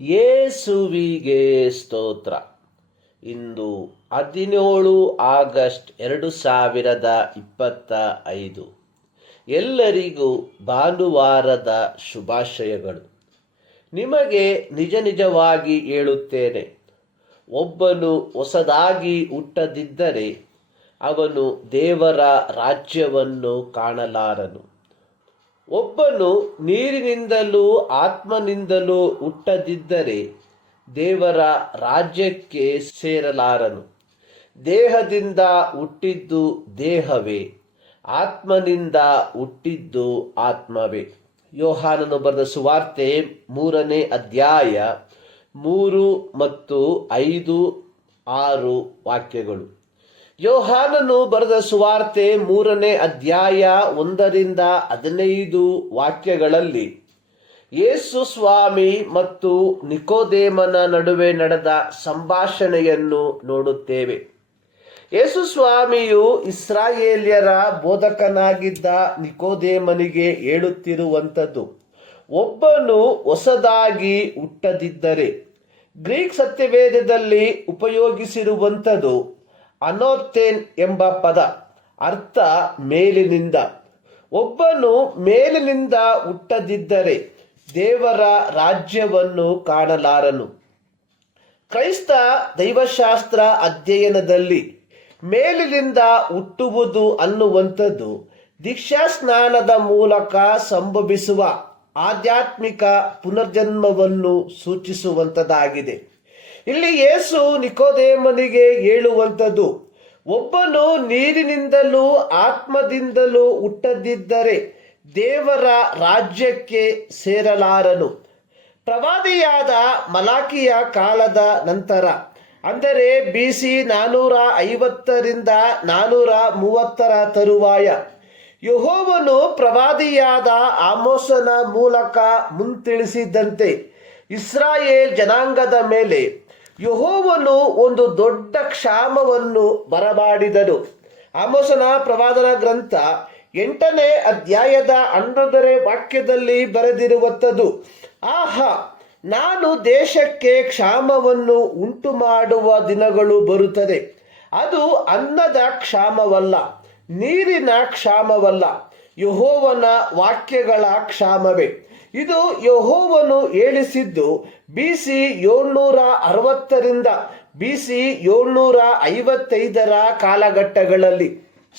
ಯೇಸುವಿಗೆ ಸ್ತೋತ್ರ. ಇಂದು ಹದಿನೇಳು ಆಗಸ್ಟ್ ಎರಡು ಸಾವಿರದ ಇಪ್ಪತ್ತ ಐದು. ಎಲ್ಲರಿಗೂ ಭಾನುವಾರದ ಶುಭಾಶಯಗಳು. ನಿಮಗೆ ನಿಜ ನಿಜವಾಗಿ ಹೇಳುತ್ತೇನೆ, ಒಬ್ಬನು ಹೊಸದಾಗಿ ಹುಟ್ಟದಿದ್ದರೆ ಅವನು ದೇವರ ರಾಜ್ಯವನ್ನು ಕಾಣಲಾರನು. ಒಬ್ಬನು ನೀರಿನಿಂದಲೂ ಆತ್ಮನಿಂದಲೂ ಹುಟ್ಟದಿದ್ದರೆ ದೇವರ ರಾಜ್ಯಕ್ಕೆ ಸೇರಲಾರನು. ದೇಹದಿಂದ ಹುಟ್ಟಿದ್ದು ದೇಹವೇ, ಆತ್ಮನಿಂದ ಹುಟ್ಟಿದ್ದು ಆತ್ಮವೇ. ಯೋಹಾನನು ಬರೆದ ಸುವಾರ್ತೆ ಮೂರನೇ ಅಧ್ಯಾಯ ಮೂರು ಮತ್ತು ಐದು ಆರು ವಾಕ್ಯಗಳು. ಯೋಹಾನನು ಬರೆದ ಸುವಾರ್ತೆ ಮೂರನೇ ಅಧ್ಯಾಯ ಒಂದರಿಂದ ಹದಿನೈದು ವಾಕ್ಯಗಳಲ್ಲಿ, ಯೇಸು ಸ್ವಾಮಿ ಮತ್ತು ನಿಕೋದೇಮನ ನಡುವೆ ನಡೆದ ಸಂಭಾಷಣೆಯನ್ನು ನೋಡುತ್ತೇವೆ. ಯೇಸು ಸ್ವಾಮಿಯು ಇಸ್ರಾಯೇಲ್ಯರ ಬೋಧಕನಾಗಿದ್ದ ನಿಕೋದೇಮನಿಗೆ ಹೇಳುತ್ತಿರುವಂಥದ್ದು, ಒಬ್ಬನು ಹೊಸದಾಗಿ ಹುಟ್ಟದಿದ್ದರೆ, ಗ್ರೀಕ್ ಸತ್ಯವೇದದಲ್ಲಿ ಉಪಯೋಗಿಸಿರುವಂಥದ್ದು ಅನೋಥೇನ್ ಎಂಬ ಪದ, ಅರ್ಥ ಮೇಲಿನಿಂದ. ಒಬ್ಬನು ಮೇಲಿನಿಂದ ಹುಟ್ಟದಿದ್ದರೆ ದೇವರ ರಾಜ್ಯವನ್ನು ಕಾಣಲಾರನು. ಕ್ರೈಸ್ತ ದೈವಶಾಸ್ತ್ರ ಅಧ್ಯಯನದಲ್ಲಿ ಮೇಲಿನಿಂದ ಹುಟ್ಟುವುದು ಅನ್ನುವಂಥದ್ದು ದೀಕ್ಷಾಸ್ನಾನದ ಮೂಲಕ ಸಂಭವಿಸುವ ಆಧ್ಯಾತ್ಮಿಕ ಪುನರ್ಜನ್ಮವನ್ನು ಸೂಚಿಸುವಂಥದ್ದಾಗಿದೆ. ಇಲ್ಲಿ ಯೇಸು ನಿಕೋದೇಮನಿಗೆ ಹೇಳುವಂಥದ್ದು, ಒಬ್ಬನು ನೀರಿನಿಂದಲೂ ಆತ್ಮದಿಂದಲೂ ಹುಟ್ಟದಿದ್ದರೆ ದೇವರ ರಾಜ್ಯಕ್ಕೆ ಸೇರಲಾರನು. ಪ್ರವಾದಿಯಾದ ಮಲಾಕಿಯ ಕಾಲದ ನಂತರ, ಅಂದರೆ ಬಿ ಸಿ ನಾನ್ನೂರ ಐವತ್ತರಿಂದ ನಾನೂರ ಮೂವತ್ತರ ತರುವಾಯ, ಯಹೋವನು ಪ್ರವಾದಿಯಾದ ಆಮೋಸನ ಮೂಲಕ ಮುಂತಿಳಿಸಿದಂತೆ ಇಸ್ರಾಯೇಲ್ ಜನಾಂಗದ ಮೇಲೆ ಯಹೋವನು ಒಂದು ದೊಡ್ಡ ಕ್ಷಾಮವನ್ನು ಬರಮಾಡಿದನು. ಆಮೋಸನ ಪ್ರವಾದನ ಗ್ರಂಥ ಎಂಟನೇ ಅಧ್ಯಾಯದ ಹನ್ನೊಂದನೇ ವಾಕ್ಯದಲ್ಲಿ ಬರೆದಿರುವಂಥದ್ದು, ಆಹಾ, ನಾನು ದೇಶಕ್ಕೆ ಕ್ಷಾಮವನ್ನು ಉಂಟು ಮಾಡುವ ದಿನಗಳು ಬರುತ್ತದೆ. ಅದು ಅನ್ನದ ಕ್ಷಾಮವಲ್ಲ, ನೀರಿನ ಕ್ಷಾಮವಲ್ಲ, ಯಹೋವನ ವಾಕ್ಯಗಳ ಕ್ಷಾಮವೇ. ಇದು ಯಹೋವನು ಏಳಿಸಿದ್ದು ಬಿ ಸಿ ಏಳ್ನೂರ ಅರವತ್ತರಿಂದ ಬಿ ಸಿ ಏಳ್ನೂರ ಐವತ್ತೈದರ ಕಾಲಘಟ್ಟಗಳಲ್ಲಿ.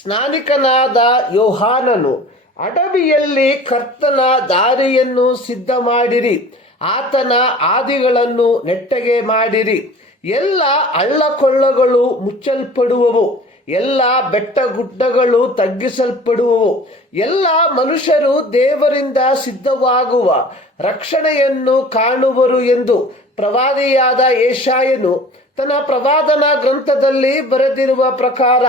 ಸ್ನಾನಿಕನಾದ ಯೋಹಾನನು, ಅಡವಿಯಲ್ಲಿ ಕರ್ತನ ದಾರಿಯನ್ನು ಸಿದ್ಧ ಮಾಡಿರಿ ಆತನ ಆದಿಗಳನ್ನು ನೆಟ್ಟಗೆ ಮಾಡಿರಿ. ಎಲ್ಲ ಅಳ್ಳಕೊಳ್ಳಗಳು ಮುಚ್ಚಲ್ಪಡುವವು. ಎಲ್ಲ ಬೆಟ್ಟ ಗುಡ್ಡಗಳು ತಗ್ಗಿಸಲ್ಪಡುವವು. ಎಲ್ಲ ಮನುಷ್ಯರು ದೇವರಿಂದ ಸಿದ್ಧವಾಗುವ ರಕ್ಷಣೆಯನ್ನು ಕಾಣುವರು ಎಂದು ಪ್ರವಾದಿಯಾದ ಏಷಾಯನು ತನ್ನ ಪ್ರವಾದನ ಗ್ರಂಥದಲ್ಲಿ ಬರೆದಿರುವ ಪ್ರಕಾರ,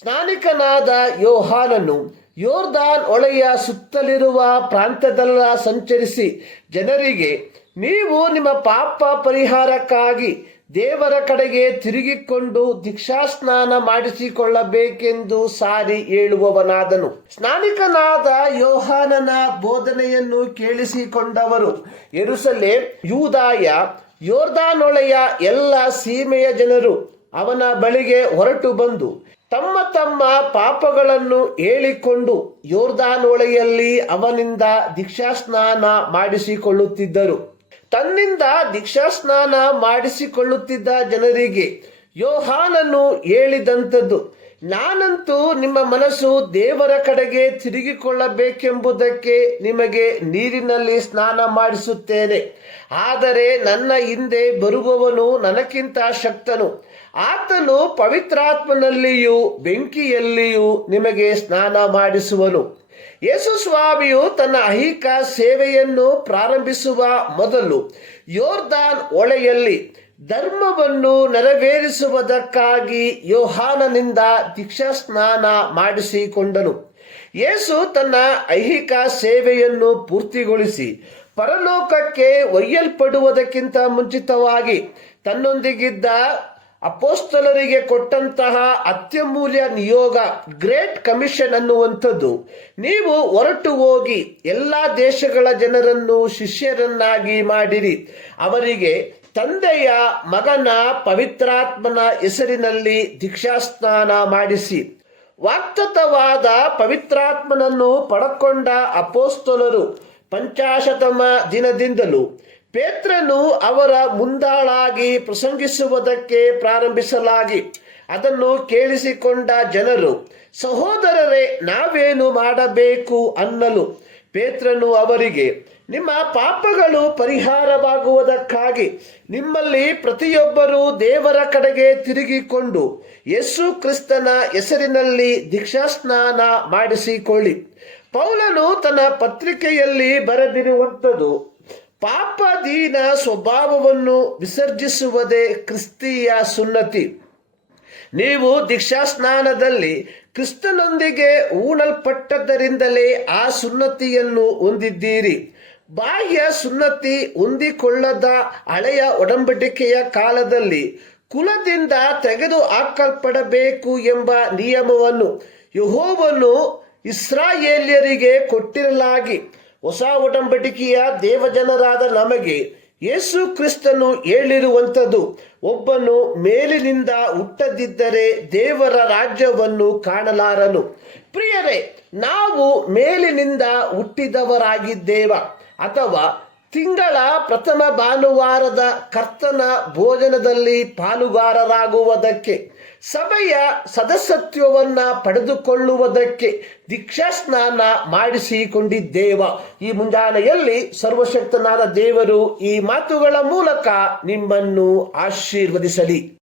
ಸ್ನಾನಿಕನಾದ ಯೋಹಾನನು ಯೋರ್ದಾನ್ ಒಳೆಯ ಸುತ್ತಲಿರುವ ಪ್ರಾಂತ್ಯದಲ್ಲ ಸಂಚರಿಸಿ ಜನರಿಗೆ, ನೀವು ನಿಮ್ಮ ಪಾಪ ಪರಿಹಾರಕ್ಕಾಗಿ ದೇವರ ಕಡೆಗೆ ತಿರುಗಿಕೊಂಡು ದೀಕ್ಷಾಸ್ನಾನ ಮಾಡಿಸಿಕೊಳ್ಳಬೇಕೆಂದು ಸಾರಿ ಹೇಳುವವನಾದನು. ಸ್ನಾನಿಕನಾದ ಯೋಹಾನನ ಬೋಧನೆಯನ್ನು ಕೇಳಿಸಿಕೊಂಡವರು. ಎರುಸಲೆ ಯೂದಾಯ ಯೋರ್ಧಾನೊಳೆಯ ಎಲ್ಲ ಸೀಮೆಯ ಜನರು ಅವನ ಬಳಿಗೆ ಹೊರಟು ಬಂದು ತಮ್ಮ ತಮ್ಮ ಪಾಪಗಳನ್ನು ಹೇಳಿಕೊಂಡು ಯೋರ್ಧಾನೊಳೆಯಲ್ಲಿ ಅವನಿಂದ ದೀಕ್ಷಾಸ್ನಾನ ಮಾಡಿಸಿಕೊಳ್ಳುತ್ತಿದ್ದರು. ತನ್ನಿಂದ ದೀಕ್ಷಾ ಸ್ನಾನ ಮಾಡಿಸಿಕೊಳ್ಳುತ್ತಿದ್ದ ಜನರಿಗೆ ಯೋಹಾನನು ಹೇಳಿದಂಥದ್ದು, ನಾನಂತೂ ನಿಮ್ಮ ಮನಸ್ಸು ದೇವರ ಕಡೆಗೆ ತಿರುಗಿಕೊಳ್ಳಬೇಕೆಂಬುದಕ್ಕೆ ನಿಮಗೆ ನೀರಿನಲ್ಲಿ ಸ್ನಾನ ಮಾಡಿಸುತ್ತೇನೆ. ಆದರೆ ನನ್ನ ಹಿಂದೆ ಬರುವವನು ನನಗಿಂತ ಶಕ್ತನು. ಆತನು ಪವಿತ್ರಾತ್ಮನಲ್ಲಿಯೂ ಬೆಂಕಿಯಲ್ಲಿಯೂ ನಿಮಗೆ ಸ್ನಾನ ಮಾಡಿಸುವನು. ಯೇಸು ಸ್ವಾಮಿಯು ತನ್ನ ಅಹಿಕ ಸೇವೆಯನ್ನು ಪ್ರಾರಂಭಿಸುವ ಮೊದಲು ಯೋರ್ದಾನ್ ಒಳೆಯಲ್ಲಿ ಧರ್ಮವನ್ನು ನೆರವೇರಿಸುವುದಕ್ಕಾಗಿ ಯೋಹಾನನಿಂದ ದೀಕ್ಷಾಸ್ನಾನ ಮಾಡಿಸಿಕೊಂಡನು. ಯೇಸು ತನ್ನ ಐಹಿಕ ಸೇವೆಯನ್ನು ಪೂರ್ತಿಗೊಳಿಸಿ ಪರಲೋಕಕ್ಕೆ ಒಯ್ಯಲ್ಪಡುವುದಕ್ಕಿಂತ ಮುಂಚಿತವಾಗಿ ತನ್ನೊಂದಿಗಿದ್ದ ಅಪೋಸ್ತಲರಿಗೆ ಕೊಟ್ಟಂತಹ ಅತ್ಯಮೂಲ್ಯ ನಿಯೋಗ ಗ್ರೇಟ್ ಕಮಿಷನ್ ಅನ್ನುವಂಥದ್ದು. ನೀವು ಹೊರಟು ಹೋಗಿ ಎಲ್ಲ ದೇಶಗಳ ಜನರನ್ನು ಶಿಷ್ಯರನ್ನಾಗಿ ಮಾಡಿರಿ. ಅವರಿಗೆ ತಂದೆಯ ಮಗನ ಪವಿತ್ರಾತ್ಮನ ಹೆಸರಿನಲ್ಲಿ ದೀಕ್ಷಾಸ್ನಾನ ಮಾಡಿಸಿ. ವಾಕ್ತತವಾದ ಪವಿತ್ರಾತ್ಮನನ್ನು ಪಡಕೊಂಡ ಅಪೋಸ್ತಲರು ಪಂಚಾಶತಮ ದಿನದಿಂದಲೂ ಪೇತ್ರನು ಅವರ ಮುಂದಾಳಾಗಿ ಪ್ರಸಂಗಿಸುವುದಕ್ಕೆ ಪ್ರಾರಂಭಿಸಲಾಗಿ. ಅದನ್ನು ಕೇಳಿಸಿಕೊಂಡ ಜನರು, ಸಹೋದರರೇ, ನಾವೇನು ಮಾಡಬೇಕು? ಅನ್ನಲು. ಪೇತ್ರನು ಅವರಿಗೆ, ನಿಮ್ಮ ಪಾಪಗಳು ಪರಿಹಾರವಾಗುವುದಕ್ಕಾಗಿ ನಿಮ್ಮಲ್ಲಿ ಪ್ರತಿಯೊಬ್ಬರೂ ದೇವರ ಕಡೆಗೆ ತಿರುಗಿಕೊಂಡು ಯೇಸು ಕ್ರಿಸ್ತನ ಹೆಸರಿನಲ್ಲಿ ದೀಕ್ಷಾಸ್ನಾನ ಮಾಡಿಸಿಕೊಳ್ಳಿ. ಪೌಲನು ತನ್ನ ಪತ್ರಿಕೆಯಲ್ಲಿ ಬರೆದಿರುವಂಥದ್ದು ಪಾಪದೀನ ಸ್ವಭಾವವನ್ನು ವಿಸರ್ಜಿಸುವುದೇ ಕ್ರಿಸ್ತೀಯ ಸುನ್ನತಿ. ನೀವು ದೀಕ್ಷಾಸ್ನಾನದಲ್ಲಿ ಕ್ರಿಸ್ತನೊಂದಿಗೆ ಊಳಲ್ಪಟ್ಟದ್ದರಿಂದಲೇ ಆ ಸುನ್ನತಿಯನ್ನು ಹೊಂದಿದ್ದೀರಿ. ಬಾಹ್ಯ ಸುನ್ನತಿ ಹೊಂದಿಕೊಳ್ಳದ ಹಳೆಯ ಒಡಂಬಡಿಕೆಯ ಕಾಲದಲ್ಲಿ ಕುಲದಿಂದ ತೆಗೆದು ಹಾಕಲ್ಪಡಬೇಕು ಎಂಬ ನಿಯಮವನ್ನು ಯಹೋವನ್ನು ಇಸ್ರಾಯೇಲ್ಯರಿಗೆ ಕೊಟ್ಟಿರಲಾಗಿ. ಹೊಸ ಒಡಂಬಡಿಕೆಯ ದೇವಜನರಾದ ನಮಗೆ ಯೇಸು ಕ್ರಿಸ್ತನು ಹೇಳಿರುವಂಥದ್ದು, ಒಬ್ಬನು ಮೇಲಿನಿಂದ ಹುಟ್ಟದಿದ್ದರೆ ದೇವರ ರಾಜ್ಯವನ್ನು ಕಾಣಲಾರನು. ಪ್ರಿಯರೇ, ನಾವು ಮೇಲಿನಿಂದ ಹುಟ್ಟಿದವರಾಗಿದ್ದೇವ ಅಥವಾ ತಿಂಗಳ ಪ್ರಥಮ ಭಾನುವಾರದ ಕರ್ತನ ಭೋಜನದಲ್ಲಿ ಪಾಲುಗಾರರಾಗುವುದಕ್ಕೆ? ಸಭೆಯ ಸದಸ್ಯತ್ವವನ್ನು ಪಡೆದುಕೊಳ್ಳುವುದಕ್ಕೆ ದೀಕ್ಷಾಸ್ನಾನ ಮಾಡಿಸಿಕೊಂಡಿದ್ದೇವ. ಈ ಮುಂಜಾನೆಯಲ್ಲಿ ಸರ್ವಶಕ್ತನಾದ ದೇವರು ಈ ಮಾತುಗಳ ಮೂಲಕ ನಿಮ್ಮನ್ನು ಆಶೀರ್ವದಿಸಲಿ.